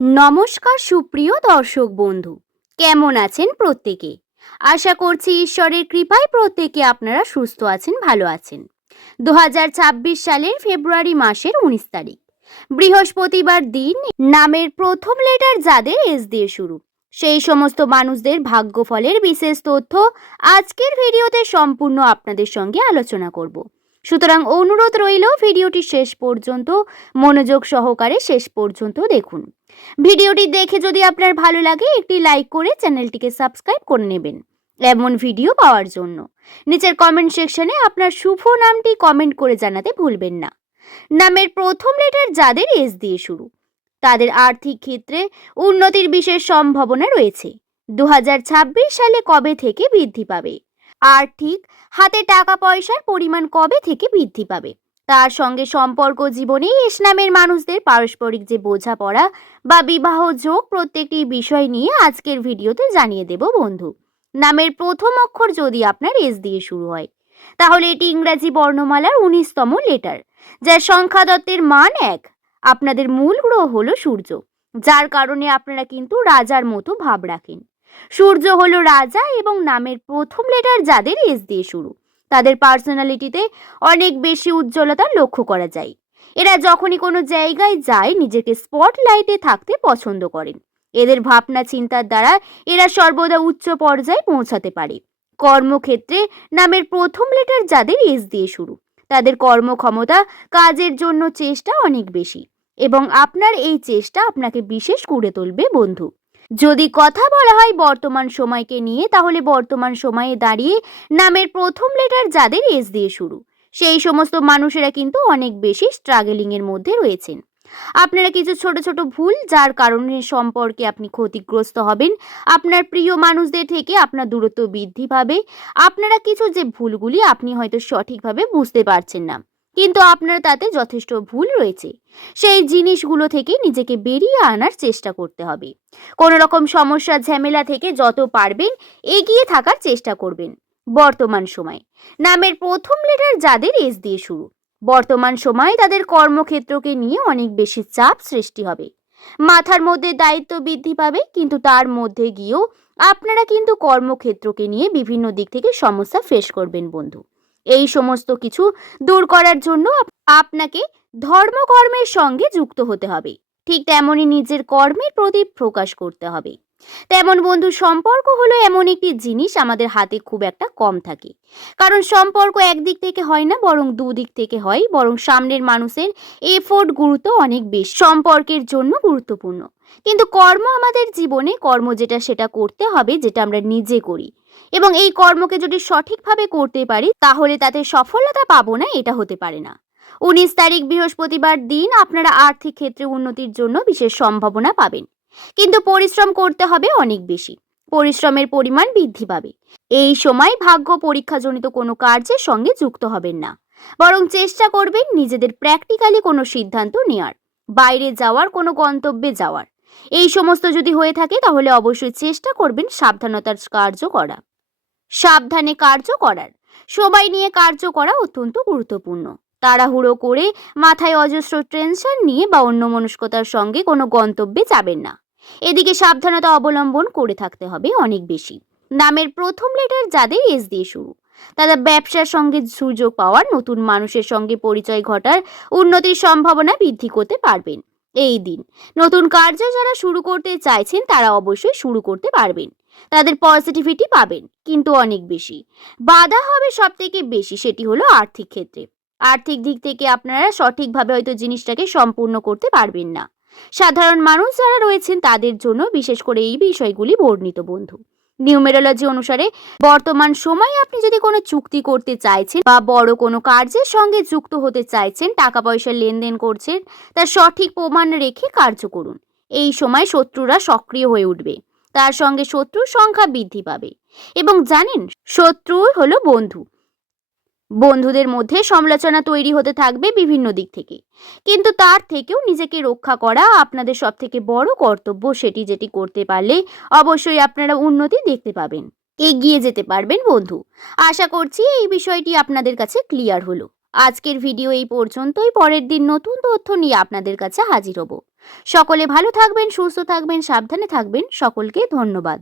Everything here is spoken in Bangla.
নমস্কার সুপ্রিয় দর্শক বন্ধু, কেমন আছেন প্রত্যেকে? আশা করছি ঈশ্বরের কৃপায় প্রত্যেকে আপনারা সুস্থ আছেন, ভালো আছেন। 2026 সালের ফেব্রুয়ারি মাসের 19 তারিখ বৃহস্পতিবার দিন। নামের প্রথম লেটার যাদের এস দিয়ে শুরু, সেই সমস্ত মানুষদের ভাগ্যফলের বিশেষ তথ্য আজকের ভিডিওতে সম্পূর্ণ আপনাদের সঙ্গে আলোচনা করব। সুতরাং অনুরোধ রইল ভিডিওটি শেষ পর্যন্ত মনোযোগ সহকারে শেষ পর্যন্ত দেখুন। ভিডিওটি দেখে যদি আপনার ভালো লাগে একটি লাইক করে চ্যানেলটিকে সাবস্ক্রাইব করে নেবেন এমন ভিডিও পাওয়ার জন্য। নিচের কমেন্ট সেকশনে আপনার শুভ নামটি কমেন্ট করে জানাতে ভুলবেন না। নামের প্রথম লেটার যাদের এস দিয়ে শুরু, তাদের আর্থিক ক্ষেত্রে উন্নতির বিশেষ সম্ভাবনা রয়েছে। 2026 সালে কবে থেকে বৃদ্ধি পাবে? আর্থিক হাতে টাকা পয়সার পরিমাণ কবে থেকে বৃদ্ধি পাবে? তার সঙ্গে সম্পর্ক জীবনে এস নামের মানুষদের পারস্পরিক যে বোঝাপড়া বা বিবাহ যোগ, প্রত্যেকটি বিষয় নিয়ে আজকের ভিডিওতে জানিয়ে দেব বন্ধু। নামের প্রথম অক্ষর যদি আপনার এস দিয়ে শুরু হয়, তাহলে এটি ইংরেজি বর্ণমালার 19তম লেটার, যার সংখ্যা দত্তের মান 1। আপনাদের মূল গ্রহ হলো সূর্য, যার কারণে আপনারা কিন্তু রাজার মতো ভাব রাখেন। সূর্য হলো রাজা এবং নামের প্রথম লেটার যাদের এস দিয়ে শুরু, তাদের পার্সোনালিটিতে অনেক বেশি উজ্জ্বলতা লক্ষ্য করা যায়। এরা যখনই কোনো জায়গায় যায় নিজেকে স্পটলাইটে থাকতে পছন্দ করেন। এদের ভাবনা চিন্তার দ্বারা এরা সর্বদা উচ্চ পর্যায়ে পৌঁছাতে পারে। কর্মক্ষেত্রে নামের প্রথম লেটার যাদের এস দিয়ে শুরু, তাদের কর্মক্ষমতা, কাজের জন্য চেষ্টা অনেক বেশি এবং আপনার এই চেষ্টা আপনাকে বিশেষ করে তুলবে বন্ধু। যদি কথা বলা হয় বর্তমান সময়কে নিয়ে, তাহলে বর্তমান সময়ে দাঁড়িয়ে নামের প্রথম লেটার যাদের এস দিয়ে শুরু, সেই সমস্ত মানুষেরা কিন্তু অনেক বেশি স্ট্রাগলিং এর মধ্যে রয়েছেন। আপনারা কিছু ছোট ছোট ভুল, যার কারণে সম্পর্কে আপনি ক্ষতিগ্রস্ত হবেন। আপনার প্রিয় মানুষদের থেকে আপনার দূরত্ব বৃদ্ধি পাবে। আপনারা কিছু যে ভুলগুলি আপনি হয়তো সঠিকভাবে বুঝতে পারছেন না, কিন্তু আপনার তাতে যথেষ্ট ভুল রয়েছে, সেই জিনিসগুলো থেকে নিজেকে বেরিয়ে আনার চেষ্টা করতে হবে। কোনো রকম সমস্যা ঝামেলা থেকে যত পারবেন এগিয়ে থাকার চেষ্টা করবেন। বর্তমান সময় নামের প্রথম লেটার যাদের এস দিয়ে শুরু, বর্তমান সময়ে তাদের কর্মক্ষেত্রকে নিয়ে অনেক বেশি চাপ সৃষ্টি হবে। মাথার মধ্যে দায়িত্ব বৃদ্ধি পাবে, কিন্তু তার মধ্যে গিয়েও আপনারা কিন্তু কর্মক্ষেত্রকে নিয়ে বিভিন্ন দিক থেকে সমস্যা ফেস করবেন বন্ধু। এই সমস্ত কিছু দূর করার জন্য আপনাকে ধর্মকর্মের সঙ্গে যুক্ত হতে হবে। ঠিক তেমনই নিজের কর্মের প্রতি প্রকাশ করতে হবে। তেমন বন্ধু, সম্পর্ক হলো এমন একটি জিনিস আমাদের হাতে খুব একটা কম থাকে। কারণ সম্পর্ক একদিক থেকে হয় না, বরং দুদিক থেকে হয়। বরং সামনের মানুষের এফোর্ট গুরুত্ব অনেক বেশি সম্পর্কের জন্য গুরুত্বপূর্ণ। কিন্তু কর্ম আমাদের জীবনে, কর্ম যেটা সেটা করতে হবে যেটা আমরা নিজে করি, এবং এই কর্মকে যদি সঠিকভাবে করতে পারি তাহলে তাতে সফলতা পাবো না, এটা হতে পারে না। 19 তারিখ বৃহস্পতিবার দিন আপনারা আর্থিক ক্ষেত্রে উন্নতির জন্য বিশেষ সম্ভাবনা পাবেন, কিন্তু পরিশ্রম করতে হবে অনেক বেশি। পরিশ্রমের পরিমাণ বৃদ্ধি পাবে। এই সময় ভাগ্য পরীক্ষাজনিত কোনো কার্যের সঙ্গে যুক্ত হবেন না, বরং চেষ্টা করবেন নিজেদের প্র্যাকটিক্যালি কোনো সিদ্ধান্ত নেওয়ার, বাইরে যাওয়ার, কোনো গন্তব্যে যাওয়ার। এই সমস্ত যদি হয়ে থাকে তাহলে অবশ্যই চেষ্টা করবেন সাবধানে কার্য করার। সবাই নিয়ে কার্য করা অত্যন্ত গুরুত্বপূর্ণ। তাড়াহুড়ো করে মাথায় অজস্র টেনশন নিয়ে বা অন্যমনস্কতার সঙ্গে কোনো গন্তব্যে যাবেন না। এদিকে সাবধানতা অবলম্বন করে থাকতে হবে অনেক বেশি। নামের প্রথম লেটার যাদের এস দিয়ে শুরু, তারা ব্যবসার সঙ্গে সুযোগ পাওয়ার, নতুন মানুষের সঙ্গে পরিচয় ঘটার, উন্নতির সম্ভাবনা বৃদ্ধি করতে পারবেন এই দিন। নতুন কার্য যারা শুরু করতে চাইছেন তারা অবশ্যই শুরু করতে পারবেন। তাদের পজিটিভিটি পাবেন, কিন্তু অনেক বেশি বাধা হবে সব থেকে বেশি, সেটি হলো আর্থিক ক্ষেত্রে। আর্থিক দিক থেকে আপনারা সঠিকভাবে হয়তো জিনিসটাকে সম্পূর্ণ করতে পারবেন না। সাধারণ মানুষ যারা রয়েছেন তাদের জন্য বিশেষ করে এই বিষয়গুলি বর্ণিত বন্ধু। নিউমেরোলজি অনুসারে বর্তমান সময়ে আপনি যদি কোনো চুক্তি করতে চাইছেন বা বড় কোনো কার্যের সঙ্গে যুক্ত হতে চাইছেন, টাকা পয়সার লেনদেন করছেন, তার সঠিক প্রমাণ রেখে কার্য করুন। এই সময় শত্রুরা সক্রিয় হয়ে উঠবে, তার সঙ্গে শত্রুর সংখ্যা বৃদ্ধি পাবে। এবং জানেন, শত্রু হলো বন্ধু। বন্ধুদের মধ্যে সমালোচনা তৈরি হতে থাকবে বিভিন্ন দিক থেকে, কিন্তু তার থেকেও নিজেকে রক্ষা করা আপনাদের সব থেকে বড় কর্তব্য। সেটি যেটি করতে পারলে অবশ্যই আপনারা উন্নতি দেখতে পাবেন, এগিয়ে যেতে পারবেন বন্ধু। আশা করছি এই বিষয়টি আপনাদের কাছে ক্লিয়ার হলো। আজকের ভিডিও এই পর্যন্তই। পরের দিন নতুন তথ্য নিয়ে আপনাদের কাছে হাজির হব। সকলে ভালো থাকবেন, সুস্থ থাকবেন, সাবধানে থাকবেন। সকলকে ধন্যবাদ।